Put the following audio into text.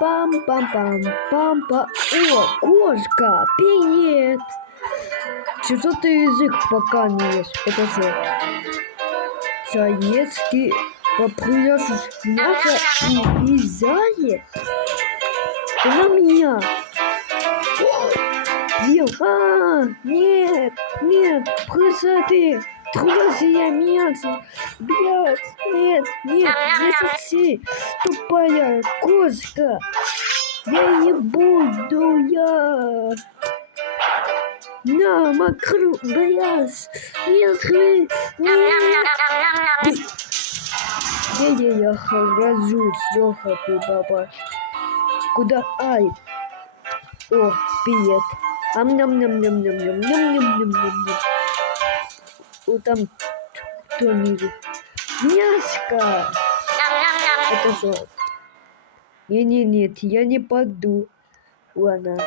Пам-пам-пам-пам-пам. О, кошка, привет. Что ты язык пока не ешь? Это что? Советский попрыгать мясо и заяц? На меня. Нет, красоты. Трусия мясо. Блядь, нет, не соси. Тупая кошка. Я не буду, я. На, макру, блядь. Нет. Я разжусь, ёха ты, баба. Куда? Ай. О, привет. Ам-ням-ням-ням-ням-ням-ням-ням-ням-ням. О, там кто ниже? Няшка! Это что? Нет, я не паду. Ладно.